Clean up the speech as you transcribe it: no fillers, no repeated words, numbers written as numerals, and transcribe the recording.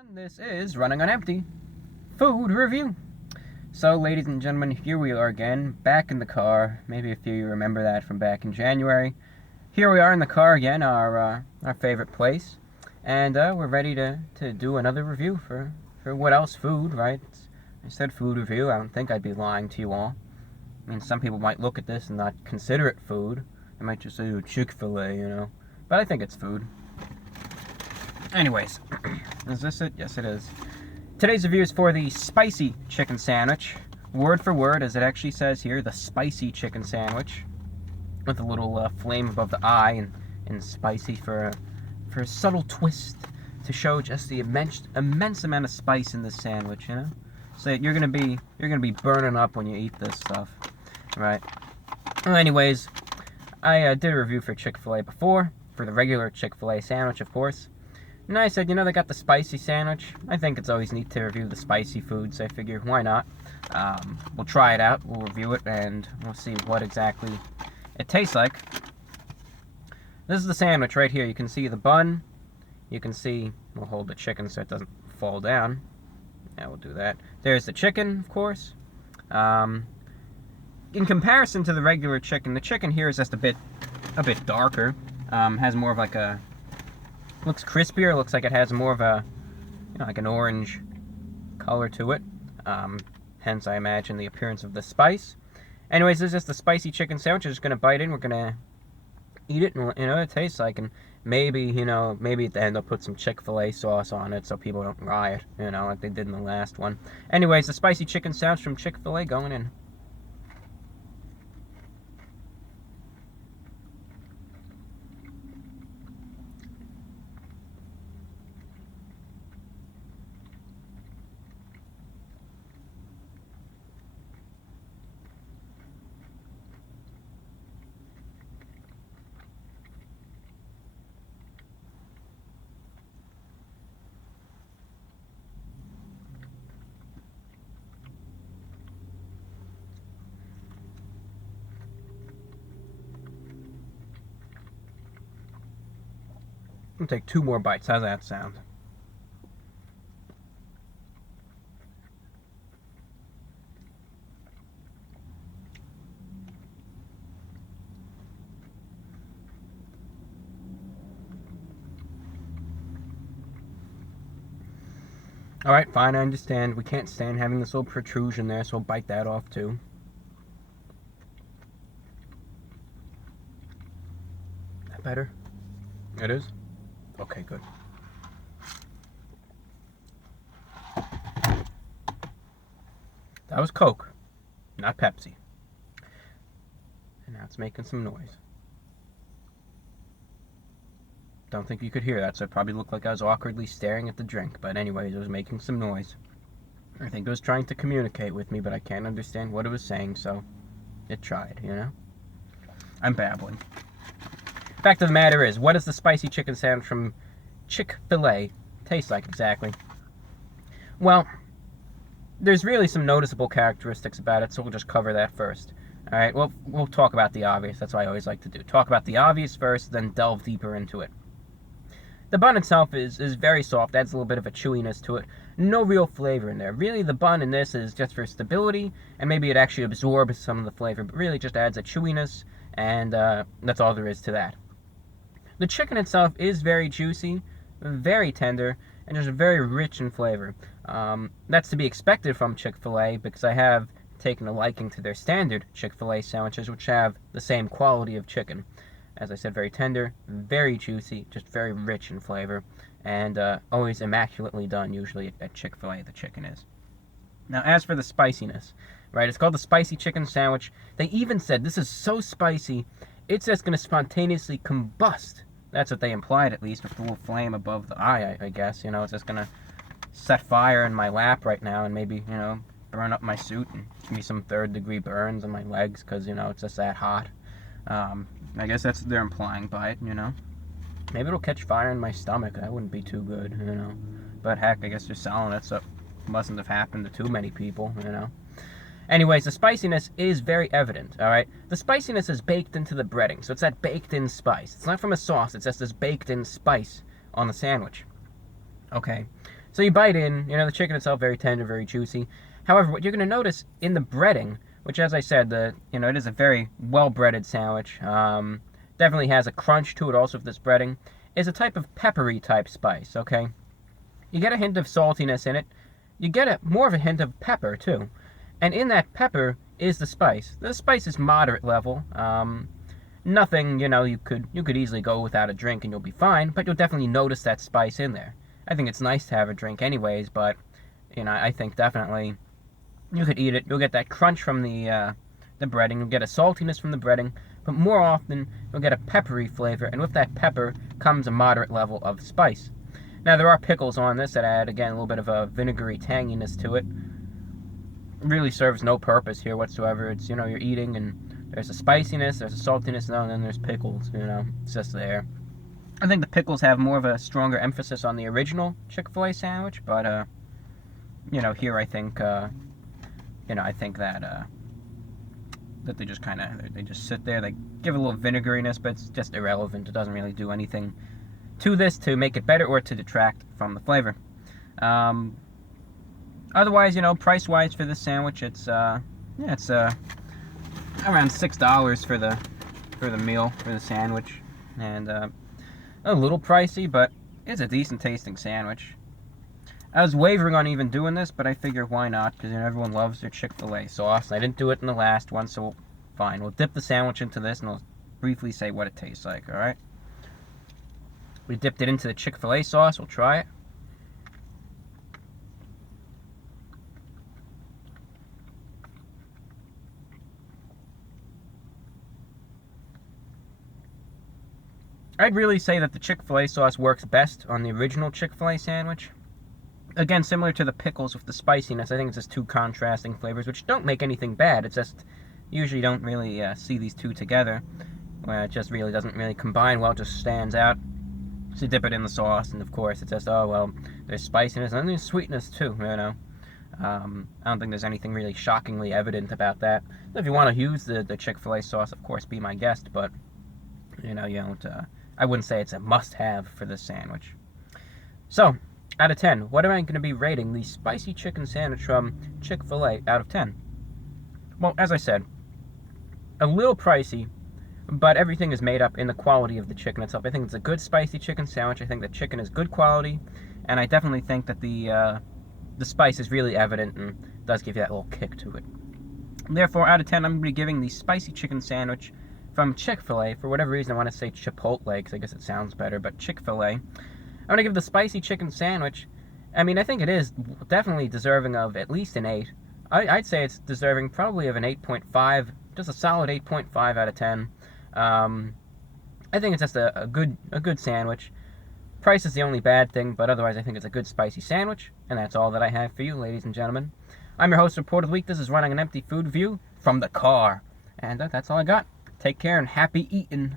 And this is Running on Empty Food Review. So, ladies and gentlemen, here we are again, back in the car. Maybe a few of you remember that from back in January. Here we are in the car again, our favorite place. And we're ready to do another review for what else? Food, right? I said food review. I don't think I'd be lying to you all. I mean, some people might look at this and not consider it food. They might just say, Chick-fil-A, you know. But I think it's food. Anyways, is this it? Yes, it is. Today's review is for the spicy chicken sandwich. Word for word, as it actually says here, the spicy chicken sandwich. With a little flame above the eye and spicy for a subtle twist to show just the immense amount of spice in this sandwich, you know? So you're gonna be burning up when you eat this stuff, right? Well, anyways, I did a review for Chick-fil-A before, for the regular Chick-fil-A sandwich, of course. And I said, you know, they got the spicy sandwich. I think it's always neat to review the spicy food, so I figure, why not? We'll try it out, we'll review it, and we'll see what exactly it tastes like. This is the sandwich right here. You can see the bun. You can see, we'll hold the chicken so it doesn't fall down. Yeah, we'll do that. There's the chicken, of course. In comparison to the regular chicken, the chicken here is just a bit darker. Has more of like a, looks crispier. Looks like it has more of a, you know, like an orange color to it. Hence, I imagine the appearance of the spice. Anyways, this is just the spicy chicken sandwich. I'm just gonna bite in. We're gonna eat it, and you know what it tastes like. And maybe, you know, maybe at the end they'll put some Chick-fil-A sauce on it so people don't riot, you know, like they did in the last one. Anyways, the spicy chicken sandwich from Chick-fil-A going in. I'm gonna take 2 more bites. How's that sound? Alright, fine, I understand. We can't stand having this little protrusion there, so we'll bite that off too. That better? It is? Okay, good. That was Coke, not Pepsi. And now it's making some noise. Don't think you could hear that, so it probably looked like I was awkwardly staring at the drink. But anyways, it was making some noise. I think it was trying to communicate with me, but I can't understand what it was saying, so it tried, you know? I'm babbling. Fact of the matter is, what does the spicy chicken sandwich from Chick-fil-A taste like exactly? Well, there's really some noticeable characteristics about it, so we'll just cover that first. Alright, well, we'll talk about the obvious. That's what I always like to do. Talk about the obvious first, then delve deeper into it. The bun itself is very soft, adds a little bit of a chewiness to it. No real flavor in there. Really, the bun in this is just for stability, and maybe it actually absorbs some of the flavor, but really just adds a chewiness, and that's all there is to that. The chicken itself is very juicy, very tender, and just very rich in flavor. That's to be expected from Chick-fil-A, because I have taken a liking to their standard Chick-fil-A sandwiches, which have the same quality of chicken. As I said, very tender, very juicy, just very rich in flavor, and always immaculately done, usually at Chick-fil-A, the chicken is. Now, as for the spiciness, right, it's called the spicy chicken sandwich. They even said this is so spicy, it's just going to spontaneously combust. That's what they implied, at least, with the little flame above the eye, I guess. You know, it's just going to set fire in my lap right now and maybe, you know, burn up my suit and give me some third-degree burns on my legs because, you know, it's just that hot. I guess that's what they're implying by it, you know. Maybe it'll catch fire in my stomach. That wouldn't be too good, you know. But heck, I guess they're selling it, so it mustn't have happened to too many people, you know. Anyways, the spiciness is very evident, alright? The spiciness is baked into the breading, so it's that baked-in spice. It's not from a sauce, it's just this baked-in spice on the sandwich. Okay, So you bite in, the chicken itself very tender, very juicy. However, what you're going to notice in the breading, which, as I said, it is a very well-breaded sandwich. Definitely has a crunch to it also with this breading. Is a type of peppery type spice, okay? You get a hint of saltiness in it. You get more of a hint of pepper, too. And in that pepper is the spice. The spice is moderate level. Nothing, you could easily go without a drink and you'll be fine, but you'll definitely notice that spice in there. I think it's nice to have a drink anyways, but, I think definitely you could eat it. You'll get that crunch from the breading. You'll get a saltiness from the breading, but more often you'll get a peppery flavor, and with that pepper comes a moderate level of spice. Now, there are pickles on this that add, again, a little bit of a vinegary tanginess to it. Really serves no purpose here whatsoever. It's, you're eating, and there's a spiciness, there's a saltiness, and then there's pickles, it's just there. I think the pickles have more of a stronger emphasis on the original Chick-fil-A sandwich, but, here I think, I think that they just they just sit there, they give a little vinegariness, but it's just irrelevant. It doesn't really do anything to this to make it better or to detract from the flavor. Otherwise, price-wise for this sandwich, it's around $6 for the meal, for the sandwich, and a little pricey, but it's a decent tasting sandwich. I was wavering on even doing this, but I figured why not, because everyone loves their Chick-fil-A sauce. I didn't do it in the last one, so fine. We'll dip the sandwich into this, and I'll briefly say what it tastes like, alright? We dipped it into the Chick-fil-A sauce. We'll try it. I'd really say that the Chick-fil-A sauce works best on the original Chick-fil-A sandwich. Again, similar to the pickles with the spiciness, I think it's just two contrasting flavors, which don't make anything bad. It's just, usually don't really see these two together, where it just really doesn't really combine well, it just stands out. So you dip it in the sauce, and of course it's just, oh well, there's spiciness, and there's sweetness too, I don't think there's anything really shockingly evident about that. If you want to use the Chick-fil-A sauce, of course, be my guest, but, you don't, I wouldn't say it's a must-have for this sandwich. So, out of 10, what am I going to be rating the spicy chicken sandwich from Chick-fil-A out of 10? Well, as I said, a little pricey, but everything is made up in the quality of the chicken itself. I think it's a good spicy chicken sandwich. I think the chicken is good quality, and I definitely think that the spice is really evident and does give you that little kick to it. Therefore, out of 10, I'm going to be giving the spicy chicken sandwich from Chick-fil-A. For whatever reason, I want to say Chipotle, because I guess it sounds better, but Chick-fil-A. I'm going to give the spicy chicken sandwich, I think it is definitely deserving of at least an 8. I'd say it's deserving probably of an 8.5, just a solid 8.5 out of 10. I think it's just a good sandwich. Price is the only bad thing, but otherwise I think it's a good spicy sandwich, and that's all that I have for you, ladies and gentlemen. I'm your host, Report of the Week. This is Running an Empty Food Review from the car, and that's all I got. Take care and happy eating.